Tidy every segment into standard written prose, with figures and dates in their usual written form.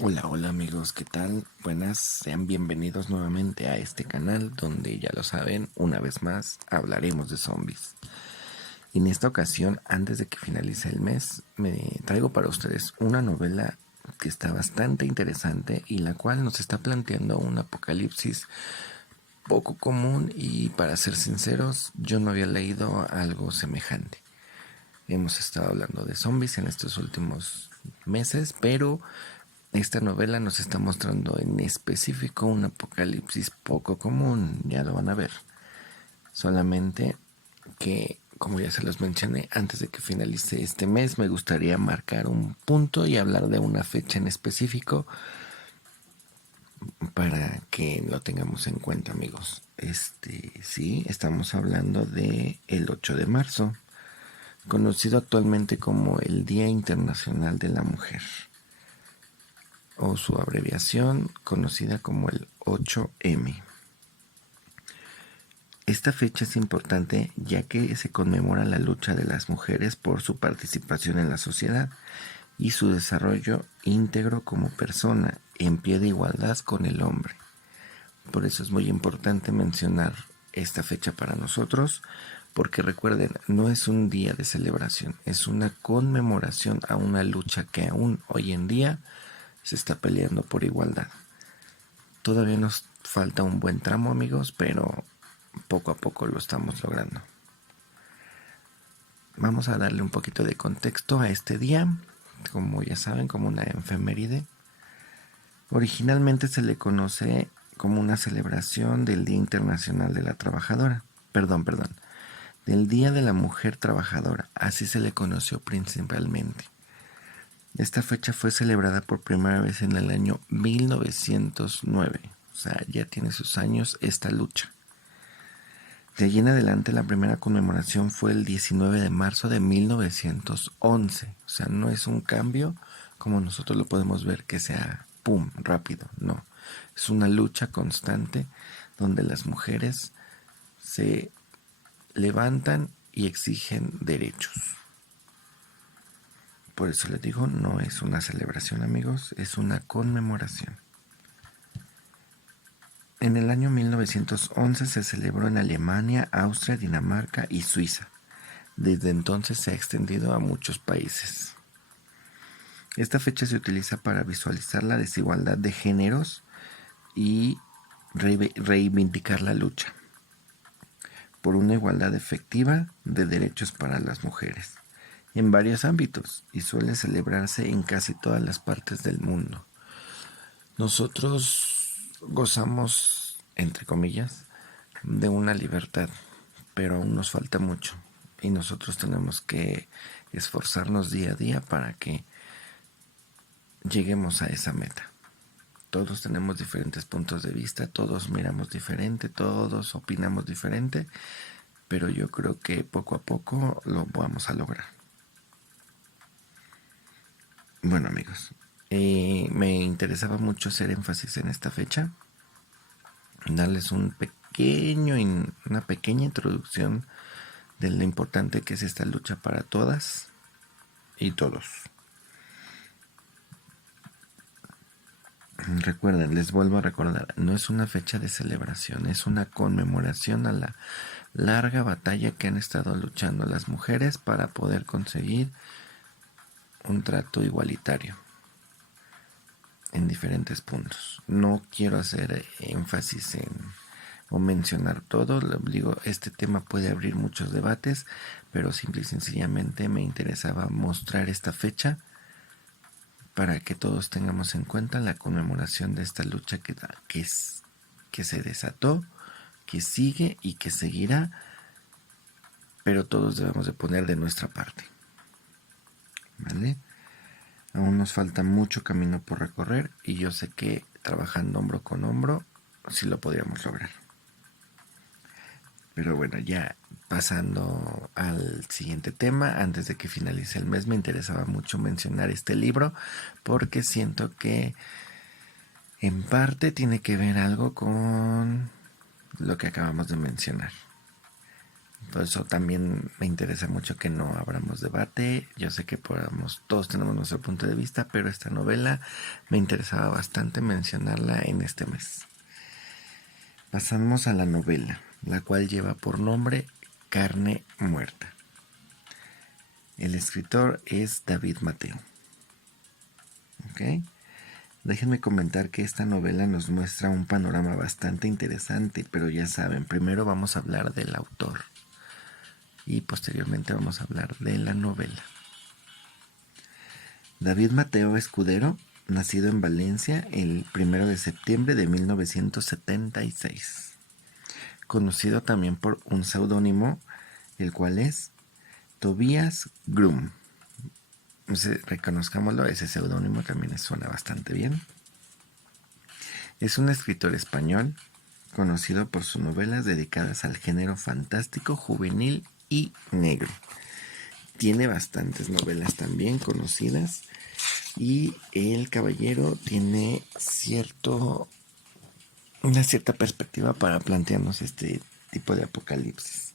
Hola, hola amigos, ¿qué tal? Buenas, sean bienvenidos nuevamente a este canal donde ya lo saben, una vez más hablaremos de zombies. En esta ocasión, antes de que finalice el mes, me traigo para ustedes una novela que está bastante interesante y la cual nos está planteando un apocalipsis poco común y para ser sinceros, yo no había leído algo semejante. Hemos estado hablando de zombies en estos últimos meses, pero esta novela nos está mostrando en específico un apocalipsis poco común, ya lo van a ver. Solamente que, como ya se los mencioné, antes de que finalice este mes me gustaría marcar un punto y hablar de una fecha en específico para que lo tengamos en cuenta, amigos. Sí, estamos hablando de el 8 de marzo, conocido actualmente como el Día Internacional de la Mujer, o su abreviación conocida como el 8M. Esta fecha es importante ya que se conmemora la lucha de las mujeres por su participación en la sociedad y su desarrollo íntegro como persona en pie de igualdad con el hombre. Por eso es muy importante mencionar esta fecha para nosotros, porque recuerden, no es un día de celebración, es una conmemoración a una lucha que aún hoy en día se está peleando por igualdad. Todavía nos falta un buen tramo, amigos, pero poco a poco lo estamos logrando. Vamos a darle un poquito de contexto a este día, como ya saben, como una efeméride. Originalmente se le conoce como una celebración del Día Internacional de la Trabajadora. Perdón, del Día de la Mujer Trabajadora, así se le conoció principalmente. Esta fecha fue celebrada por primera vez en el año 1909, o sea, ya tiene sus años esta lucha. De allí en adelante la primera conmemoración fue el 19 de marzo de 1911. O sea, no es un cambio como nosotros lo podemos ver que sea pum, rápido. No, es una lucha constante donde las mujeres se levantan y exigen derechos. Por eso les digo, no es una celebración, amigos, es una conmemoración. En el año 1911 se celebró en Alemania, Austria, Dinamarca y Suiza. Desde entonces se ha extendido a muchos países. Esta fecha se utiliza para visualizar la desigualdad de géneros y reivindicar la lucha por una igualdad efectiva de derechos para las mujeres en varios ámbitos y suele celebrarse en casi todas las partes del mundo. Nosotros gozamos, entre comillas, de una libertad, pero aún nos falta mucho y nosotros tenemos que esforzarnos día a día para que lleguemos a esa meta. Todos tenemos diferentes puntos de vista, todos miramos diferente, todos opinamos diferente, pero yo creo que poco a poco lo vamos a lograr. Bueno, amigos, me interesaba mucho hacer énfasis en esta fecha, darles una pequeña introducción de lo importante que es esta lucha para todas y todos. Recuerden, les vuelvo a recordar, no es una fecha de celebración, es una conmemoración a la larga batalla que han estado luchando las mujeres para poder conseguir un trato igualitario en diferentes puntos. No quiero hacer énfasis en o mencionar todo, digo, este tema puede abrir muchos debates, pero simple y sencillamente me interesaba mostrar esta fecha para que todos tengamos en cuenta la conmemoración de esta lucha que se desató, que sigue y que seguirá, pero todos debemos de poner de nuestra parte, ¿vale? Aún nos falta mucho camino por recorrer y yo sé que trabajando hombro con hombro sí lo podríamos lograr. Pero bueno, ya pasando al siguiente tema, antes de que finalice el mes, me interesaba mucho mencionar este libro porque siento que en parte tiene que ver algo con lo que acabamos de mencionar. Por eso también me interesa mucho que no abramos debate. Yo sé que todos tenemos nuestro punto de vista, pero esta novela me interesaba bastante mencionarla en este mes. Pasamos a la novela, la cual lleva por nombre Carne Muerta. El escritor es David Mateo. ¿Ok? Déjenme comentar que esta novela nos muestra un panorama bastante interesante, pero ya saben, primero vamos a hablar del autor y posteriormente vamos a hablar de la novela. David Mateo Escudero, nacido en Valencia el 1 de septiembre de 1976, conocido también por un seudónimo, el cual es Tobias Grum. Reconozcámoslo, ese seudónimo también suena bastante bien. Es un escritor español conocido por sus novelas dedicadas al género fantástico, juvenil y negro. Tiene bastantes novelas también conocidas y el caballero tiene una cierta perspectiva para plantearnos este tipo de apocalipsis.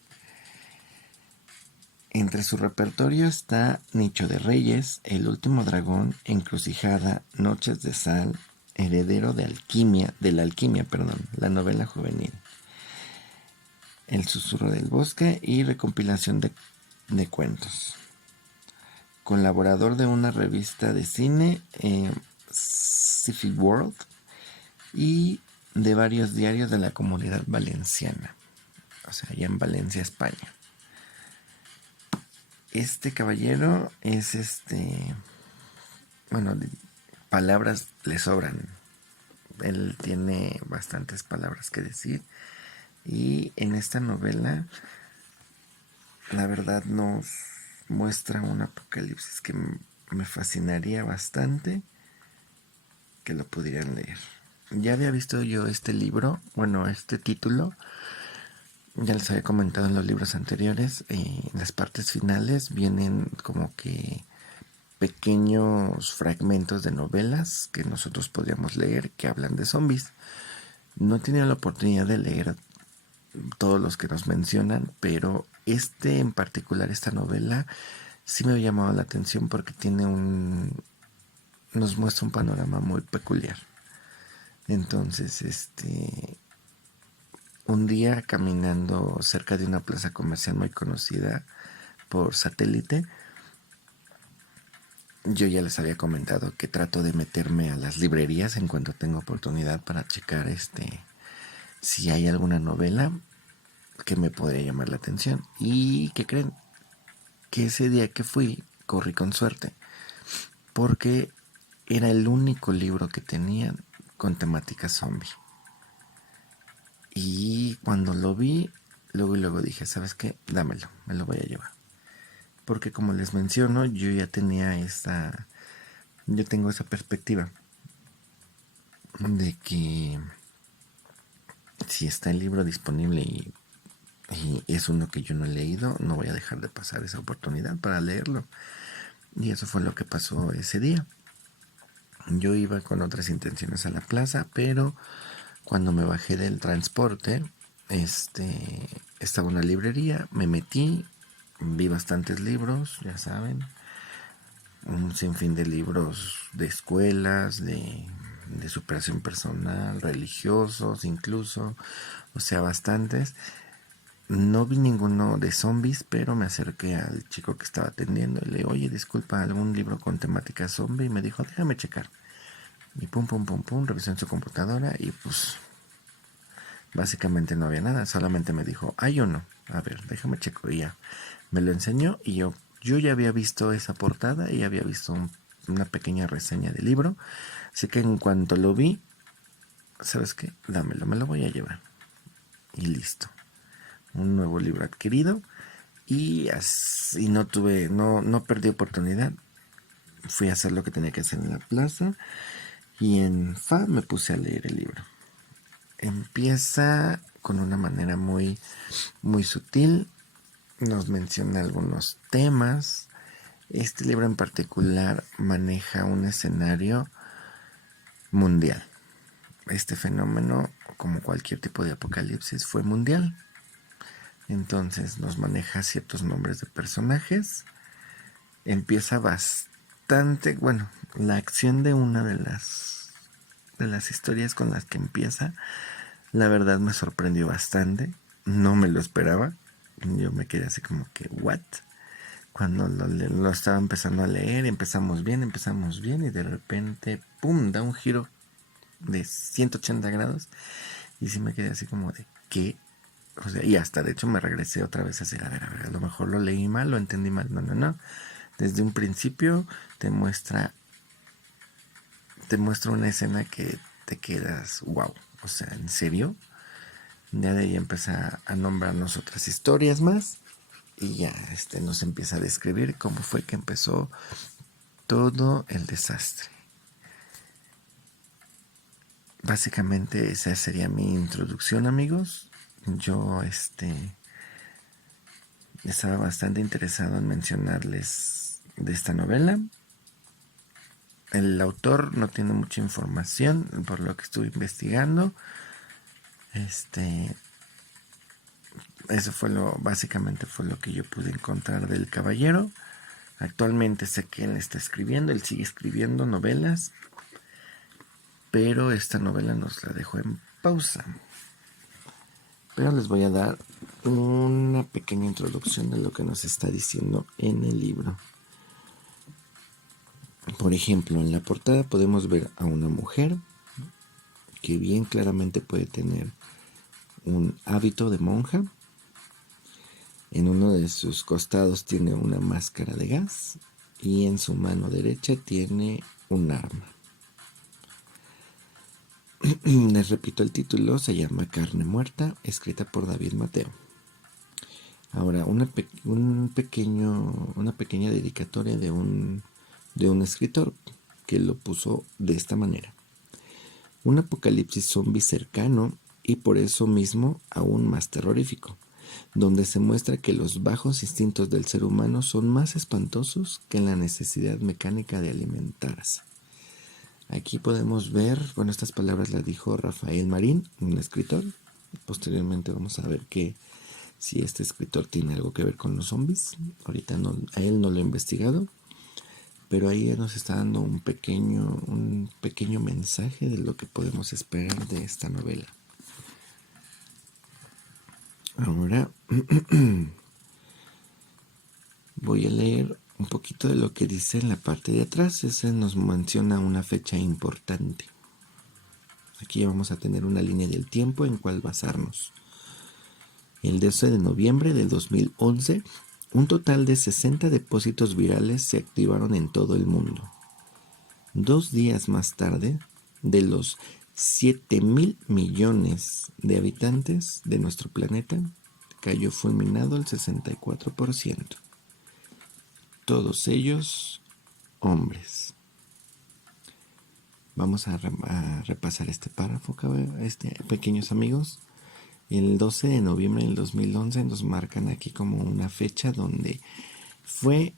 Entre su repertorio está Nicho de Reyes, El último dragón, Encrucijada, Noches de Sal, Heredero de la alquimia, la novela juvenil, El susurro del bosque y recompilación de cuentos. Colaborador de una revista de cine, Sci-Fi World, y de varios diarios de la Comunidad Valenciana, o sea, allá en Valencia, España. Este caballero es bueno, palabras le sobran. Él tiene bastantes palabras que decir y en esta novela la verdad nos muestra un apocalipsis que me fascinaría bastante que lo pudieran leer. Ya había visto yo este libro, bueno, este título, ya les había comentado en los libros anteriores. En las partes finales vienen como que pequeños fragmentos de novelas que nosotros podríamos leer que hablan de zombies. No he tenido la oportunidad de leer todos los que nos mencionan, pero en particular, esta novela, sí me ha llamado la atención porque nos muestra un panorama muy peculiar. Entonces, un día caminando cerca de una plaza comercial muy conocida por satélite, yo ya les había comentado que trato de meterme a las librerías en cuanto tengo oportunidad para checar si hay alguna novela que me podría llamar la atención. ¿Y qué creen? Que ese día que fui, corrí con suerte, porque era el único libro que tenían con temática zombie. Y cuando lo vi, luego dije, ¿sabes qué? Dámelo, me lo voy a llevar. Porque como les menciono, yo tengo esa perspectiva de que si está el libro disponible y es uno que yo no he leído, no voy a dejar de pasar esa oportunidad para leerlo. Y eso fue lo que pasó ese día. Yo iba con otras intenciones a la plaza, pero cuando me bajé del transporte, estaba una librería, me metí, vi bastantes libros, ya saben, un sinfín de libros de escuelas, de superación personal, religiosos incluso, o sea, bastantes. No vi ninguno de zombies, pero me acerqué al chico que estaba atendiendo y le dije, oye, disculpa, ¿algún libro con temática zombie? Y me dijo, déjame checar. Y pum, revisé en su computadora y pues básicamente no había nada, solamente me dijo, hay uno, a ver, déjame checo. Y ya, me lo enseñó y yo ya había visto esa portada y había visto una pequeña reseña del libro. Así que en cuanto lo vi, ¿sabes qué? Dámelo, me lo voy a llevar. Y listo. Un nuevo libro adquirido y así no perdí oportunidad. Fui a hacer lo que tenía que hacer en la plaza y en fa me puse a leer el libro. Empieza con una manera muy, muy sutil, nos menciona algunos temas. Este libro en particular maneja un escenario mundial. Este fenómeno, como cualquier tipo de apocalipsis, fue mundial. Entonces nos maneja ciertos nombres de personajes. Empieza bastante, bueno, la acción de una de las historias con las que empieza, la verdad me sorprendió bastante. No me lo esperaba. Yo me quedé así como que, ¿what? Cuando lo estaba empezando a leer, empezamos bien y de repente, ¡pum!, da un giro de 180 grados y sí me quedé así como de, ¿qué? O sea, y hasta de hecho me regresé otra vez así, a lo mejor lo leí mal, lo entendí mal. No, no, no. Desde un principio te muestra una escena que te quedas, wow, o sea, ¿en serio? Ya de ahí empieza a nombrarnos otras historias más y ya nos empieza a describir cómo fue que empezó todo el desastre. Básicamente esa sería mi introducción, amigos. Yo estaba bastante interesado en mencionarles de esta novela. El autor no tiene mucha información por lo que estuve investigando. Eso básicamente fue lo que yo pude encontrar del caballero. Actualmente sé que él está escribiendo, él sigue escribiendo novelas, pero esta novela nos la dejó en pausa. Pero les voy a dar una pequeña introducción de lo que nos está diciendo en el libro. Por ejemplo, en la portada podemos ver a una mujer que bien claramente puede tener un hábito de monja. En uno de sus costados tiene una máscara de gas y en su mano derecha tiene un arma. Les repito, el título se llama Carne Muerta, escrita por David Mateo. Ahora, una pequeña dedicatoria de un escritor que lo puso de esta manera. Un apocalipsis zombie cercano y por eso mismo aún más terrorífico, donde se muestra que los bajos instintos del ser humano son más espantosos que la necesidad mecánica de alimentarse. Aquí podemos ver, bueno, estas palabras las dijo Rafael Marín, un escritor. Posteriormente vamos a ver si este escritor tiene algo que ver con los zombies. Ahorita a él no lo he investigado, pero ahí nos está dando un pequeño mensaje de lo que podemos esperar de esta novela. Ahora voy a leer un poquito de lo que dice en la parte de atrás. Ese nos menciona una fecha importante. Aquí vamos a tener una línea del tiempo en cual basarnos. El 12 de noviembre del 2011, un total de 60 depósitos virales se activaron en todo el mundo. 2 días más tarde, de los 7,000 millones de habitantes de nuestro planeta, cayó fulminado el 64%. Todos ellos hombres. Vamos a repasar este párrafo, pequeños amigos. El 12 de noviembre del 2011 nos marcan aquí como una fecha donde fue,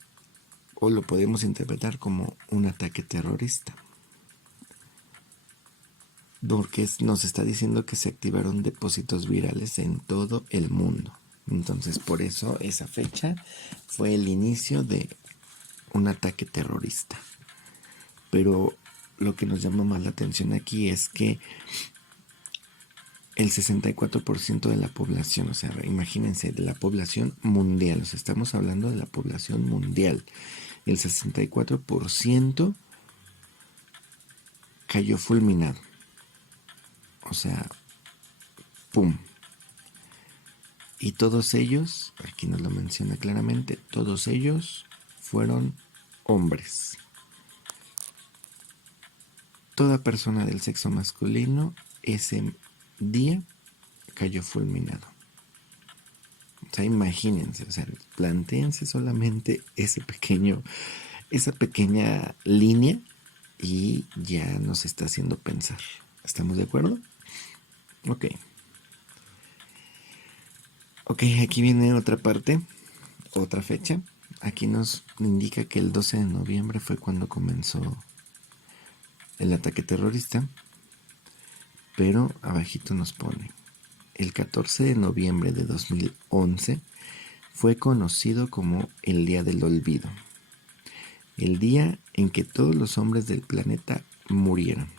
o lo podemos interpretar como un ataque terrorista. Porque nos está diciendo que se activaron depósitos virales en todo el mundo. Entonces, por eso esa fecha fue el inicio de un ataque terrorista. Pero lo que nos llama más la atención aquí es que el 64% de la población, o sea, imagínense, de la población mundial, o sea, estamos hablando de la población mundial, el 64% cayó fulminado. O sea, ¡pum! Y todos ellos, aquí nos lo menciona claramente, todos ellos fueron hombres. Toda persona del sexo masculino ese día cayó fulminado. O sea, imagínense, o sea, plantéense solamente esa pequeña línea y ya nos está haciendo pensar. ¿Estamos de acuerdo? Ok. Ok, aquí viene otra parte, otra fecha. Aquí nos indica que el 12 de noviembre fue cuando comenzó el ataque terrorista, pero abajito nos pone: el 14 de noviembre de 2011 fue conocido como el Día del Olvido, el día en que todos los hombres del planeta murieron.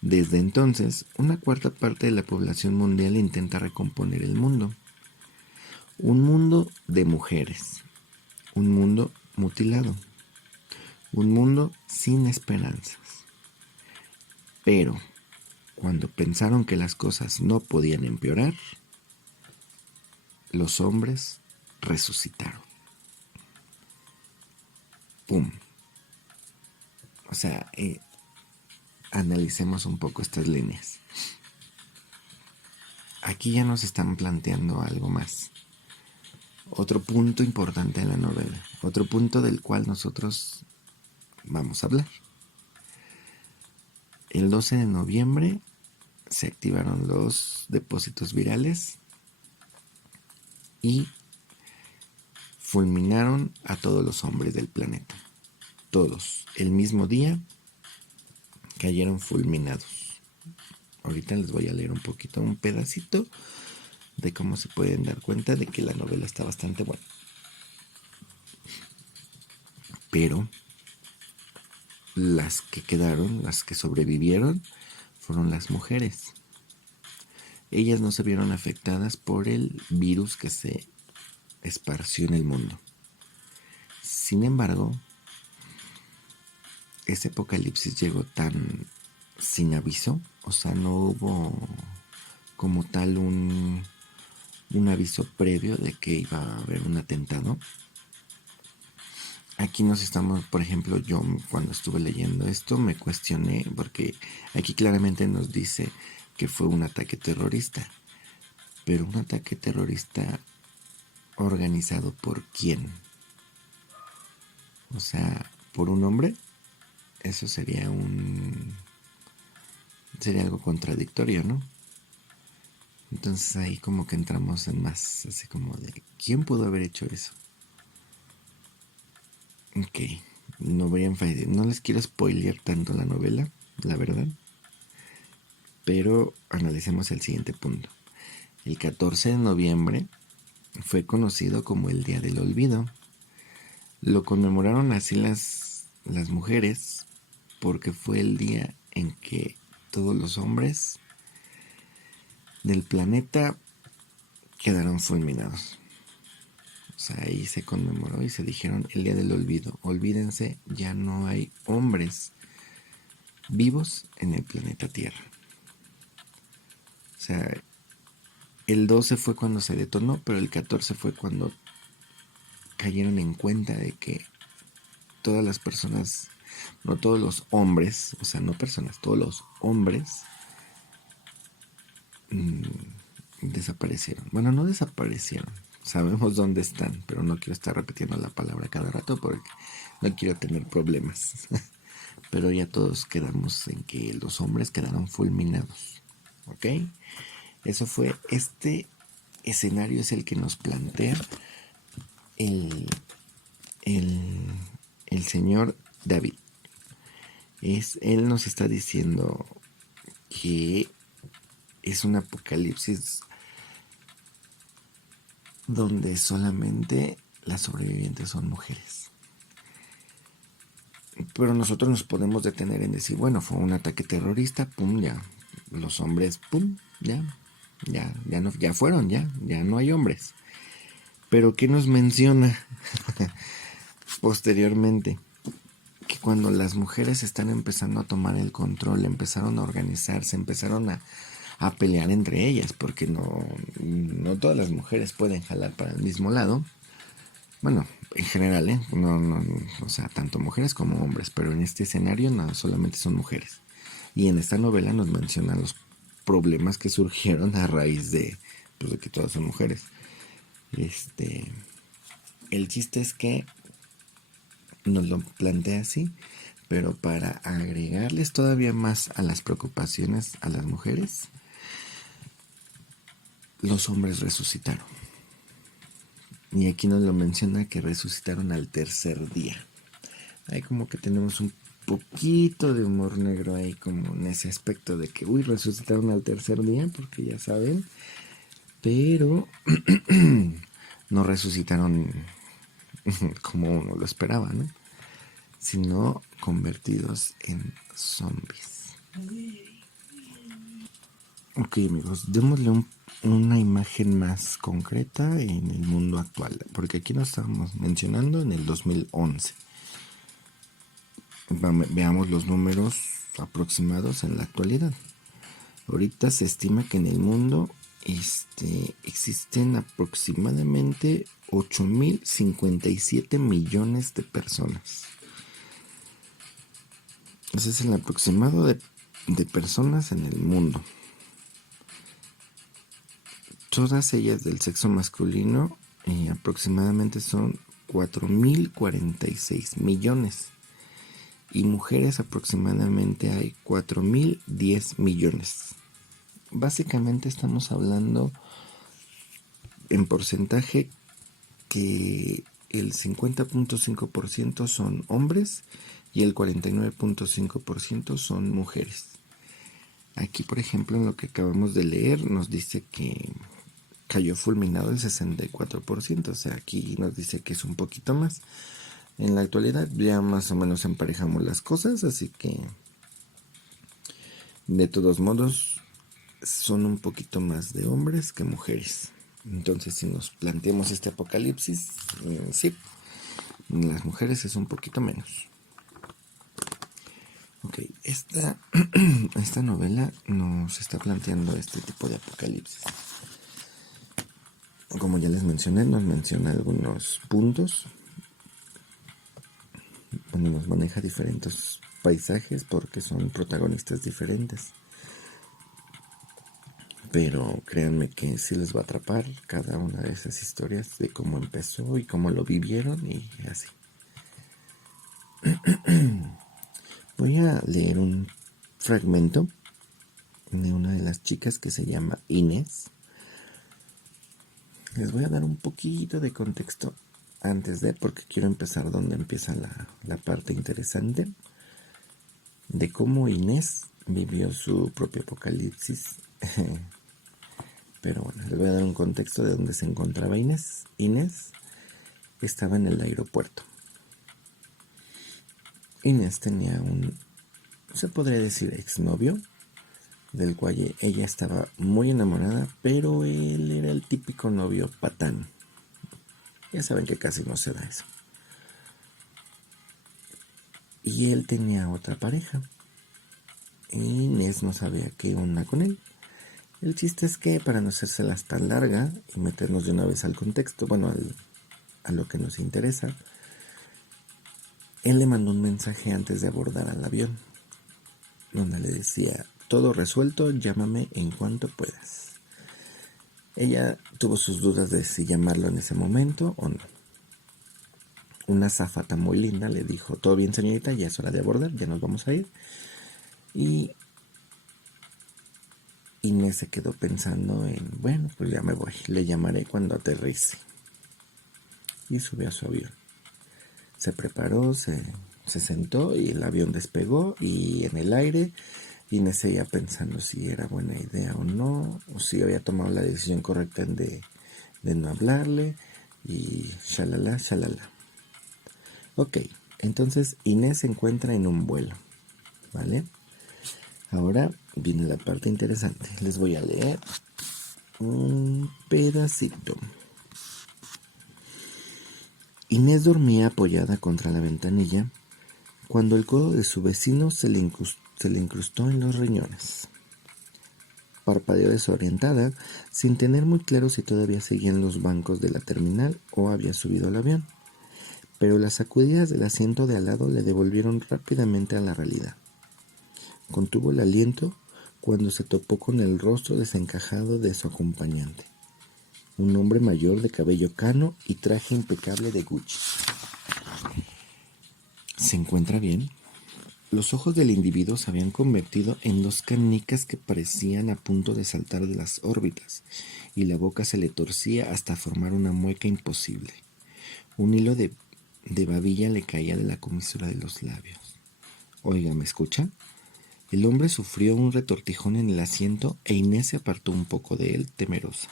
Desde entonces, una cuarta parte de la población mundial intenta recomponer el mundo. Un mundo de mujeres, un mundo mutilado, un mundo sin esperanzas. Pero, cuando pensaron que las cosas no podían empeorar, los hombres resucitaron. ¡Pum! O sea, analicemos un poco estas líneas. Aquí ya nos están planteando algo más. Otro punto importante en la novela. Otro punto del cual nosotros vamos a hablar. El 12 de noviembre se activaron los depósitos virales y fulminaron a todos los hombres del planeta. Todos. El mismo día cayeron fulminados. Ahorita les voy a leer un poquito, un pedacito de cómo se pueden dar cuenta de que la novela está bastante buena. Pero las que quedaron, las que sobrevivieron, fueron las mujeres. Ellas no se vieron afectadas por el virus que se esparció en el mundo. Sin embargo, ese apocalipsis llegó tan sin aviso, o sea, no hubo como tal un aviso previo de que iba a haber un atentado. Aquí nos estamos, por ejemplo, yo cuando estuve leyendo esto me cuestioné porque aquí claramente nos dice que fue un ataque terrorista, pero un ataque terrorista organizado por quién, o sea, por un hombre. Eso sería algo contradictorio, ¿no? Entonces ahí como que entramos en más así como de ¿quién pudo haber hecho eso? Ok, no les quiero spoilear tanto la novela, la verdad, pero analicemos el siguiente punto. El 14 de noviembre fue conocido como el Día del Olvido. Lo conmemoraron así las mujeres porque fue el día en que todos los hombres del planeta quedaron fulminados. O sea, ahí se conmemoró y se dijeron el Día del Olvido. Olvídense, ya no hay hombres vivos en el planeta Tierra. O sea, el 12 fue cuando se detonó, pero el 14 fue cuando cayeron en cuenta de que todas las personas, no todos los hombres, o sea, no personas, todos los hombres desaparecieron. Bueno, no desaparecieron. Sabemos dónde están, pero no quiero estar repitiendo la palabra cada rato porque no quiero tener problemas. Pero ya todos quedamos en que los hombres quedaron fulminados. ¿Ok? Eso fue, este escenario es el que nos plantea el señor David. Él nos está diciendo que es un apocalipsis donde solamente las sobrevivientes son mujeres. Pero nosotros nos podemos detener en decir, bueno, fue un ataque terrorista, pum, ya. Los hombres, pum, ya no, ya fueron, ya no hay hombres. Pero ¿qué nos menciona posteriormente? Que cuando las mujeres están empezando a tomar el control, empezaron a organizarse, empezaron a pelear entre ellas, porque no todas las mujeres pueden jalar para el mismo lado. Bueno, en general, no, o sea, tanto mujeres como hombres, pero en este escenario no, solamente son mujeres. Y en esta novela nos mencionan los problemas que surgieron a raíz de, pues, de que todas son mujeres. El chiste es que nos lo plantea así, pero para agregarles todavía más a las preocupaciones a las mujeres, los hombres resucitaron. Y aquí nos lo menciona que resucitaron al tercer día. Ahí como que tenemos un poquito de humor negro ahí, como en ese aspecto de que, resucitaron al tercer día, porque ya saben, pero no resucitaron como uno lo esperaba, ¿no? Sino convertidos en zombies. Ok, amigos, démosle una imagen más concreta en el mundo actual, porque aquí nos estamos mencionando en el 2011. Veamos los números aproximados en la actualidad. Ahorita se estima que en el mundo existen aproximadamente 8.057 millones de personas. Ese es el aproximado de personas en el mundo. Todas ellas del sexo masculino, aproximadamente son 4.046 millones. Y mujeres aproximadamente hay 4.010 millones. Básicamente estamos hablando en porcentaje que el 50.5% son hombres y el 49.5% son mujeres. Aquí, por ejemplo, en lo que acabamos de leer, nos dice que cayó fulminado el 64%, o sea, aquí nos dice que es un poquito más. En la actualidad ya más o menos emparejamos las cosas, así que de todos modos son un poquito más de hombres que mujeres. Entonces, si nos planteamos este apocalipsis, sí, las mujeres es un poquito menos. Ok, esta novela nos está planteando este tipo de apocalipsis. Como ya les mencioné, nos menciona algunos puntos. Bueno, nos maneja diferentes paisajes porque son protagonistas diferentes. Pero créanme que sí les va a atrapar cada una de esas historias de cómo empezó y cómo lo vivieron y así. Voy a leer un fragmento de una de las chicas que se llama Inés. Les voy a dar un poquito de contexto antes de, porque quiero empezar donde empieza la parte interesante de cómo Inés vivió su propio apocalipsis. Pero bueno, les voy a dar un contexto de dónde se encontraba Inés. Inés estaba en el aeropuerto. Inés tenía se podría decir, exnovio, del cual ella estaba muy enamorada, pero él era el típico novio patán. Ya saben que casi no se da eso. Y él tenía otra pareja. Inés no sabía qué onda con él. El chiste es que, para no hacérselas tan larga y meternos de una vez al contexto, bueno, a lo que nos interesa, él le mandó un mensaje antes de abordar al avión, donde le decía: todo resuelto, llámame en cuanto puedas. Ella tuvo sus dudas de si llamarlo en ese momento o no. Una azafata muy linda le dijo: todo bien, señorita, ya es hora de abordar, ya nos vamos a ir. Y Inés se quedó pensando en, bueno, pues ya me voy, le llamaré cuando aterrice. Y subió a su avión. Se preparó, se sentó y el avión despegó, y en el aire Inés seguía pensando si era buena idea o no, o si había tomado la decisión correcta de no hablarle, y shalala, shalala. Ok, entonces Inés se encuentra en un vuelo, ¿vale? Ahora viene la parte interesante. Les voy a leer un pedacito. Inés dormía apoyada contra la ventanilla cuando el codo de su vecino se le incrustó en los riñones. Parpadeó desorientada, sin tener muy claro si todavía seguía en los bancos de la terminal o había subido al avión, pero las sacudidas del asiento de al lado le devolvieron rápidamente a la realidad. Contuvo el aliento cuando se topó con el rostro desencajado de su acompañante, un hombre mayor de cabello cano y traje impecable de Gucci. ¿Se encuentra bien? Los ojos del individuo se habían convertido en dos canicas que parecían a punto de saltar de las órbitas, y la boca se le torcía hasta formar una mueca imposible. Un hilo de babilla le caía de la comisura de los labios. Oiga, ¿me escucha? El hombre sufrió un retortijón en el asiento e Inés se apartó un poco de él, temerosa.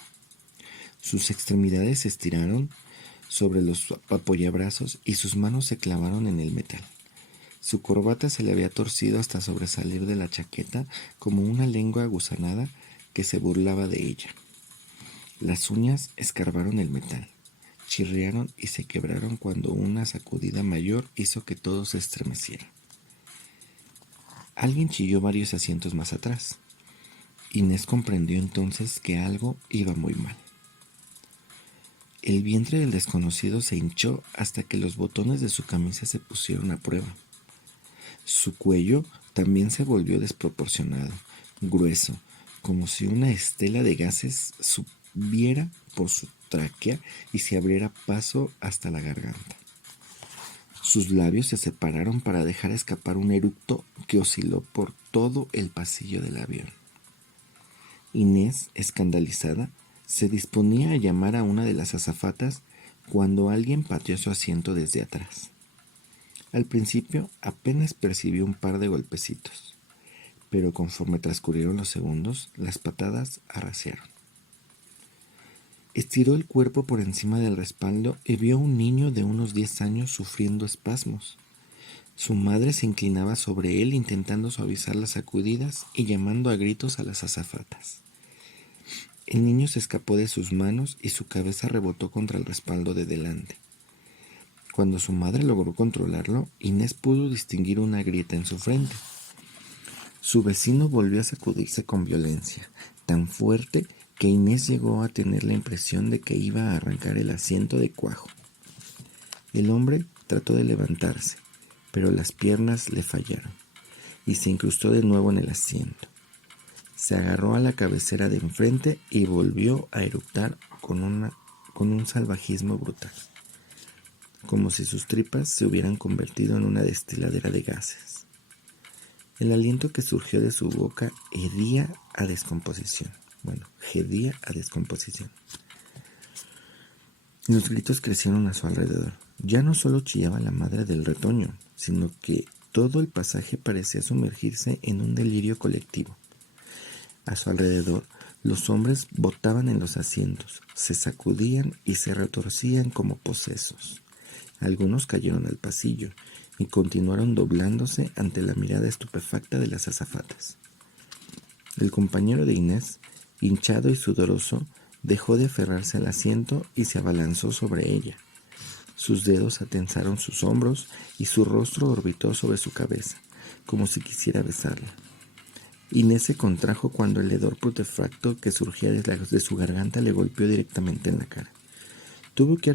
Sus extremidades se estiraron sobre los apoyabrazos y sus manos se clavaron en el metal. Su corbata se le había torcido hasta sobresalir de la chaqueta como una lengua aguzanada que se burlaba de ella. Las uñas escarbaron el metal, chirriaron y se quebraron cuando una sacudida mayor hizo que todo se estremeciera. Alguien chilló varios asientos más atrás. Inés comprendió entonces que algo iba muy mal. El vientre del desconocido se hinchó hasta que los botones de su camisa se pusieron a prueba. Su cuello también se volvió desproporcionado, grueso, como si una estela de gases subiera por su tráquea y se abriera paso hasta la garganta. Sus labios se separaron para dejar escapar un eructo que osciló por todo el pasillo del avión. Inés, escandalizada, se disponía a llamar a una de las azafatas cuando alguien pateó su asiento desde atrás. Al principio apenas percibió un par de golpecitos, pero conforme transcurrieron los segundos, las patadas arrasaron. Estiró el cuerpo por encima del respaldo y vio a un niño de unos 10 años sufriendo espasmos. Su madre se inclinaba sobre él intentando suavizar las sacudidas y llamando a gritos a las azafatas. El niño se escapó de sus manos y su cabeza rebotó contra el respaldo de delante. Cuando su madre logró controlarlo, Inés pudo distinguir una grieta en su frente. Su vecino volvió a sacudirse con violencia, tan fuerte que Inés llegó a tener la impresión de que iba a arrancar el asiento de cuajo. El hombre trató de levantarse, pero las piernas le fallaron y se incrustó de nuevo en el asiento. Se agarró a la cabecera de enfrente y volvió a eructar con un salvajismo brutal, como si sus tripas se hubieran convertido en una destiladera de gases. El aliento que surgió de su boca hedía a descomposición. Los gritos crecieron a su alrededor. Ya no solo chillaba la madre del retoño, sino que todo el pasaje parecía sumergirse en un delirio colectivo. A su alrededor, los hombres botaban en los asientos, se sacudían y se retorcían como posesos. Algunos cayeron al pasillo y continuaron doblándose ante la mirada estupefacta de las azafatas. El compañero de Inés, hinchado y sudoroso, dejó de aferrarse al asiento y se abalanzó sobre ella. Sus dedos atensaron sus hombros y su rostro orbitó sobre su cabeza, como si quisiera besarla. Inés se contrajo cuando el hedor putrefacto que surgía de su garganta le golpeó directamente en la cara. Tuvo que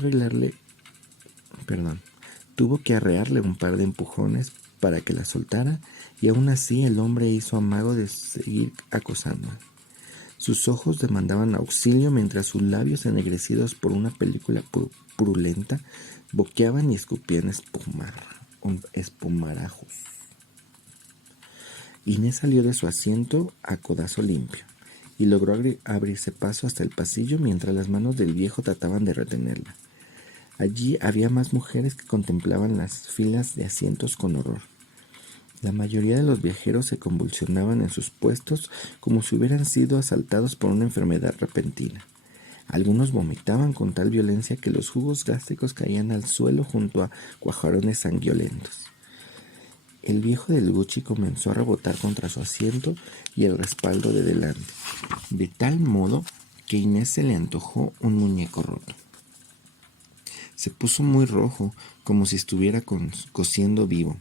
arrearle un par de empujones para que la soltara, y aún así el hombre hizo amago de seguir acosándola. Sus ojos demandaban auxilio mientras sus labios ennegrecidos por una película purulenta boqueaban y escupían espumarajos. Inés salió de su asiento a codazo limpio y logró abrirse paso hasta el pasillo mientras las manos del viejo trataban de retenerla. Allí había más mujeres que contemplaban las filas de asientos con horror. La mayoría de los viajeros se convulsionaban en sus puestos como si hubieran sido asaltados por una enfermedad repentina. Algunos vomitaban con tal violencia que los jugos gástricos caían al suelo junto a cuajarones sanguinolentos. El viejo del Gucci comenzó a rebotar contra su asiento y el respaldo de delante, de tal modo que a Inés se le antojó un muñeco roto. Se puso muy rojo, como si estuviera cociendo vivo.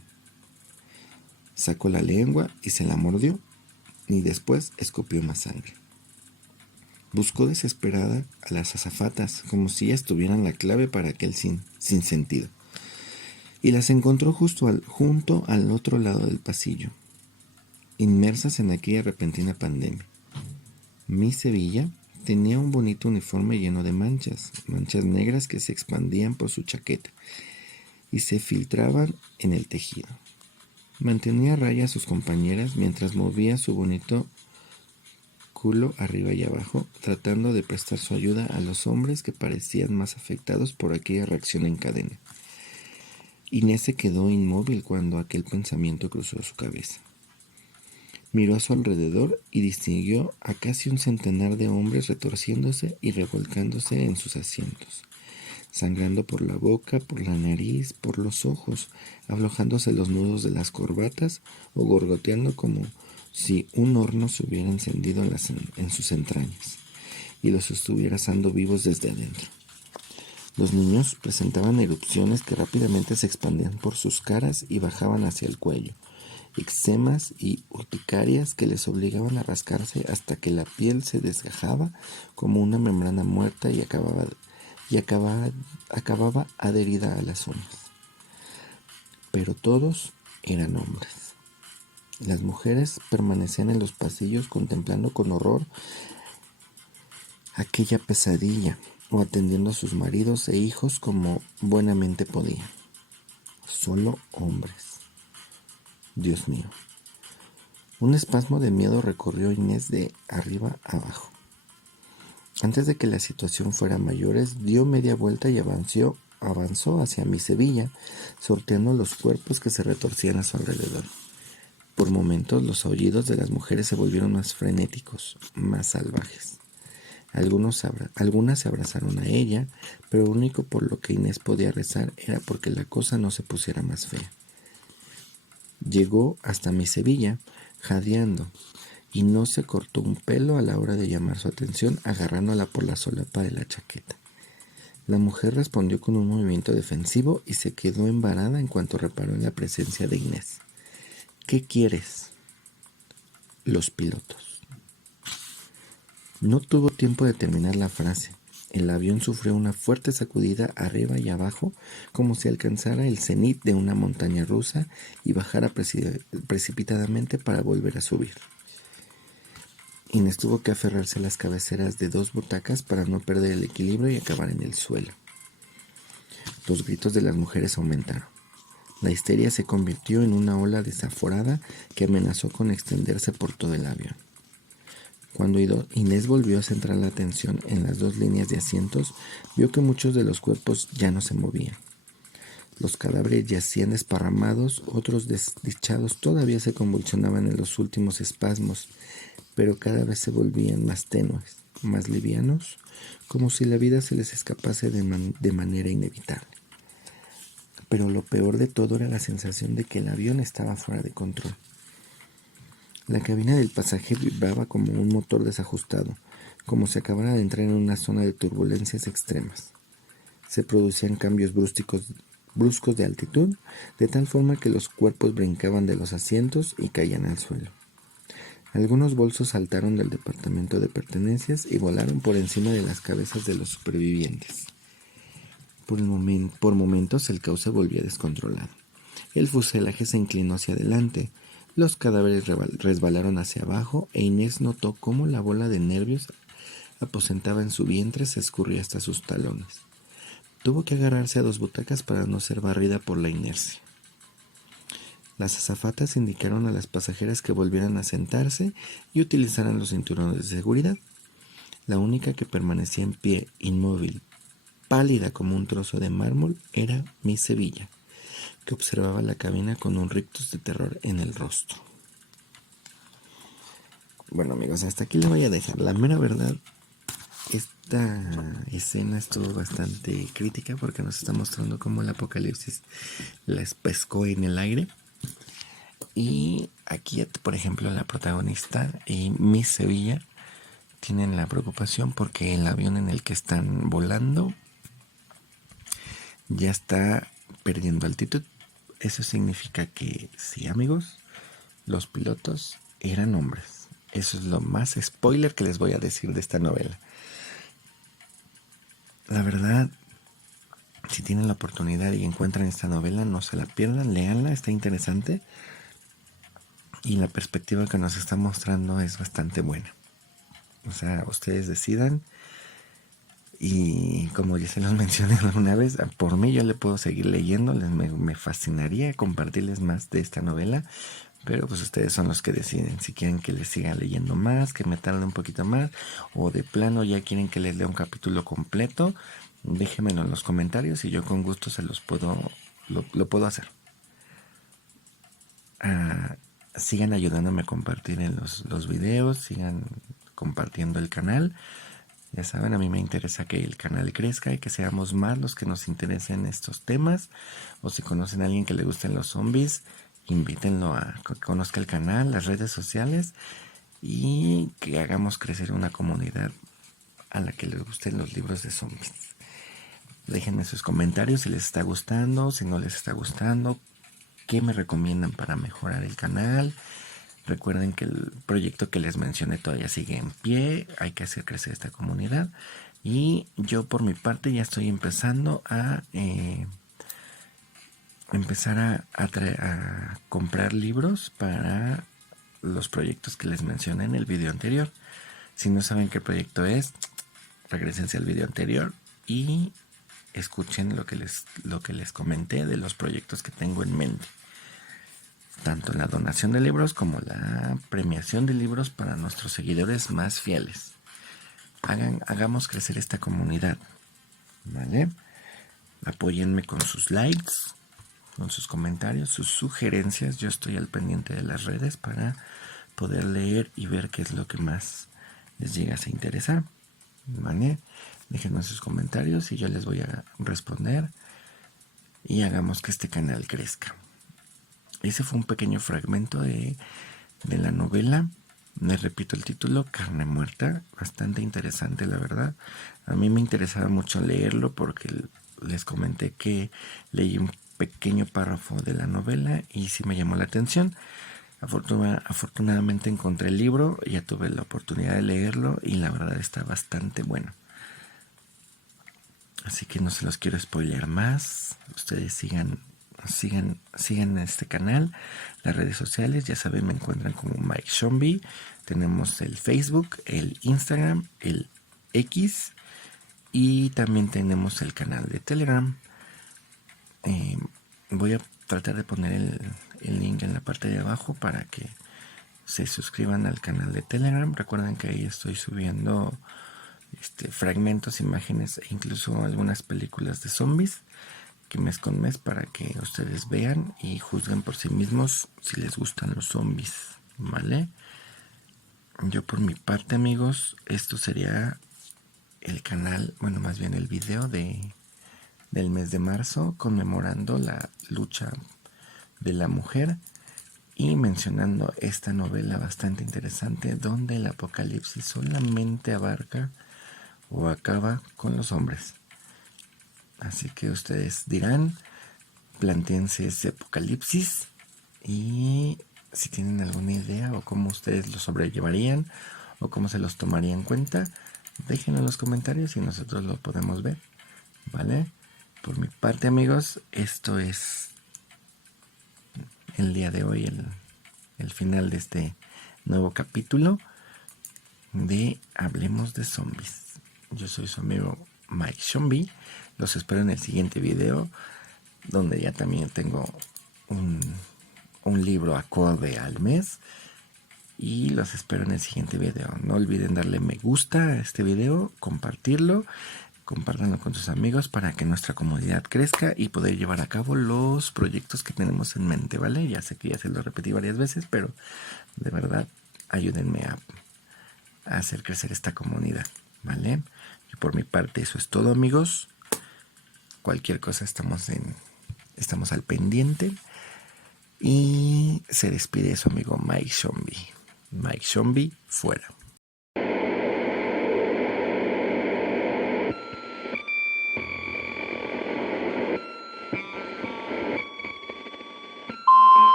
Sacó la lengua y se la mordió, y después escupió más sangre. Buscó desesperada a las azafatas, como si ellas tuvieran la clave para aquel sinsentido, y las encontró junto al otro lado del pasillo, inmersas en aquella repentina pandemia. Miss Sevilla tenía un bonito uniforme lleno de manchas negras que se expandían por su chaqueta y se filtraban en el tejido. Mantenía a raya a sus compañeras mientras movía su bonito culo arriba y abajo, tratando de prestar su ayuda a los hombres que parecían más afectados por aquella reacción en cadena. Inés se quedó inmóvil cuando aquel pensamiento cruzó su cabeza. Miró a su alrededor y distinguió a casi un centenar de hombres retorciéndose y revolcándose en sus asientos, sangrando por la boca, por la nariz, por los ojos, aflojándose los nudos de las corbatas o gorgoteando como si un horno se hubiera encendido en sus entrañas y los estuviera asando vivos desde adentro. Los niños presentaban erupciones que rápidamente se expandían por sus caras y bajaban hacia el cuello, eczemas y urticarias que les obligaban a rascarse hasta que la piel se desgajaba como una membrana muerta y acababa adherida a las uñas. Pero todos eran hombres. Las mujeres permanecían en los pasillos contemplando con horror aquella pesadilla o atendiendo a sus maridos e hijos como buenamente podían. Solo hombres. Dios mío. Un espasmo de miedo recorrió a Inés de arriba abajo. Antes de que la situación fuera a mayores, dio media vuelta y avanzó hacia mi Sevilla, sorteando los cuerpos que se retorcían a su alrededor. Por momentos los aullidos de las mujeres se volvieron más frenéticos, más salvajes. Algunas se abrazaron a ella, pero lo único por lo que Inés podía rezar era porque la cosa no se pusiera más fea. Llegó hasta mi Sevilla, jadeando, y no se cortó un pelo a la hora de llamar su atención, agarrándola por la solapa de la chaqueta. La mujer respondió con un movimiento defensivo y se quedó embarada en cuanto reparó en la presencia de Inés. ¿Qué quieres? Los pilotos. No tuvo tiempo de terminar la frase. El avión sufrió una fuerte sacudida arriba y abajo, como si alcanzara el cenit de una montaña rusa y bajara precipitadamente para volver a subir. Inés tuvo que aferrarse a las cabeceras de 2 butacas para no perder el equilibrio y acabar en el suelo. Los gritos de las mujeres aumentaron. La histeria se convirtió en una ola desaforada que amenazó con extenderse por todo el avión. Cuando Inés volvió a centrar la atención en las 2 líneas de asientos, vio que muchos de los cuerpos ya no se movían. Los cadáveres yacían desparramados, otros desdichados todavía se convulsionaban en los últimos espasmos, pero cada vez se volvían más tenues, más livianos, como si la vida se les escapase de manera inevitable. Pero lo peor de todo era la sensación de que el avión estaba fuera de control. La cabina del pasaje vibraba como un motor desajustado, como si acabara de entrar en una zona de turbulencias extremas. Se producían cambios bruscos de altitud, de tal forma que los cuerpos brincaban de los asientos y caían al suelo. Algunos bolsos saltaron del departamento de pertenencias y volaron por encima de las cabezas de los supervivientes. Por momentos el caos se volvía descontrolado. El fuselaje se inclinó hacia adelante, los cadáveres resbalaron hacia abajo e Inés notó cómo la bola de nervios aposentada en su vientre se escurría hasta sus talones. Tuvo que agarrarse a 2 butacas para no ser barrida por la inercia. Las azafatas indicaron a las pasajeras que volvieran a sentarse y utilizaran los cinturones de seguridad. La única que permanecía en pie, inmóvil, pálida como un trozo de mármol, era Miss Sevilla, que observaba la cabina con un rictus de terror en el rostro. Bueno, amigos, hasta aquí le voy a dejar. La mera verdad, esta escena estuvo bastante crítica porque nos está mostrando cómo el apocalipsis las pescó en el aire. Y aquí, por ejemplo, la protagonista y Miss Sevilla tienen la preocupación porque el avión en el que están volando ya está perdiendo altitud. Eso significa que sí, amigos, los pilotos eran hombres. Eso es lo más spoiler que les voy a decir de esta novela. La verdad, si tienen la oportunidad y encuentran esta novela, no se la pierdan, léanla, está interesante. Y la perspectiva que nos está mostrando es bastante buena. O sea, ustedes decidan. Y como ya se los mencioné alguna vez, por mí yo le puedo seguir leyendo. Me fascinaría compartirles más de esta novela. Pero pues ustedes son los que deciden si quieren que les siga leyendo más, que me tarde un poquito más, o de plano ya quieren que les lea un capítulo completo. Déjenmelo en los comentarios y yo con gusto se los puedo lo puedo hacer. Sigan ayudándome a compartir en los videos, sigan compartiendo el canal. Ya saben, a mí me interesa que el canal crezca y que seamos más los que nos interesen estos temas. O si conocen a alguien que le gusten los zombies, invítenlo a que conozca el canal, las redes sociales y que hagamos crecer una comunidad a la que les gusten los libros de zombies. Déjenme sus comentarios si les está gustando, si no les está gustando, qué me recomiendan para mejorar el canal. Recuerden que el proyecto que les mencioné todavía sigue en pie, hay que hacer crecer esta comunidad y yo por mi parte ya estoy empezando a comprar libros para los proyectos que les mencioné en el video anterior. Si no saben qué proyecto es, regresense al video anterior y escuchen lo que les comenté de los proyectos que tengo en mente. Tanto la donación de libros como la premiación de libros para nuestros seguidores más fieles. Hagamos crecer esta comunidad, ¿vale? Apóyenme con sus likes, con sus comentarios, sus sugerencias. Yo estoy al pendiente de las redes para poder leer y ver qué es lo que más les llega a interesar, ¿vale? Déjenme sus comentarios y yo les voy a responder y hagamos que este canal crezca. Ese fue un pequeño fragmento de la novela. Les repito el título, Carne Muerta. Bastante interesante, la verdad. A mí me interesaba mucho leerlo porque les comenté que leí un pequeño párrafo de la novela y sí me llamó la atención. Afortunadamente encontré el libro, ya tuve la oportunidad de leerlo y la verdad está bastante bueno. Así que no se los quiero spoilear más. Ustedes sigan este canal, las redes sociales, ya saben, me encuentran como Mike Zombie. Tenemos el Facebook, el Instagram, el X y también tenemos el canal de Telegram. Voy a tratar de poner el link en la parte de abajo para que se suscriban al canal de Telegram. Recuerden que ahí estoy subiendo fragmentos, imágenes e incluso algunas películas de zombies que mes con mes para que ustedes vean y juzguen por sí mismos si les gustan los zombies, ¿vale? Yo por mi parte, amigos, esto sería el canal, bueno, más bien el video del mes de marzo conmemorando la lucha de la mujer y mencionando esta novela bastante interesante donde el apocalipsis solamente abarca o acaba con los hombres. Así que ustedes dirán, plantéense ese apocalipsis y si tienen alguna idea o cómo ustedes lo sobrellevarían o cómo se los tomarían en cuenta, déjenlo en los comentarios y nosotros lo podemos ver, ¿vale? Por mi parte, amigos, esto es el día de hoy, el final de este nuevo capítulo de Hablemos de Zombies. Yo soy su amigo Mike Zombie. Los espero en el siguiente video, donde ya también tengo un libro acorde al mes. Y los espero en el siguiente video. No olviden darle me gusta a este video, compartirlo, compártanlo con sus amigos para que nuestra comunidad crezca y poder llevar a cabo los proyectos que tenemos en mente, ¿vale? Ya sé que ya se lo repetí varias veces, pero de verdad ayúdenme a hacer crecer esta comunidad, ¿vale? Y por mi parte eso es todo, amigos. Cualquier cosa estamos al pendiente. Y se despide su amigo Mike Zombie. Mike Zombie fuera.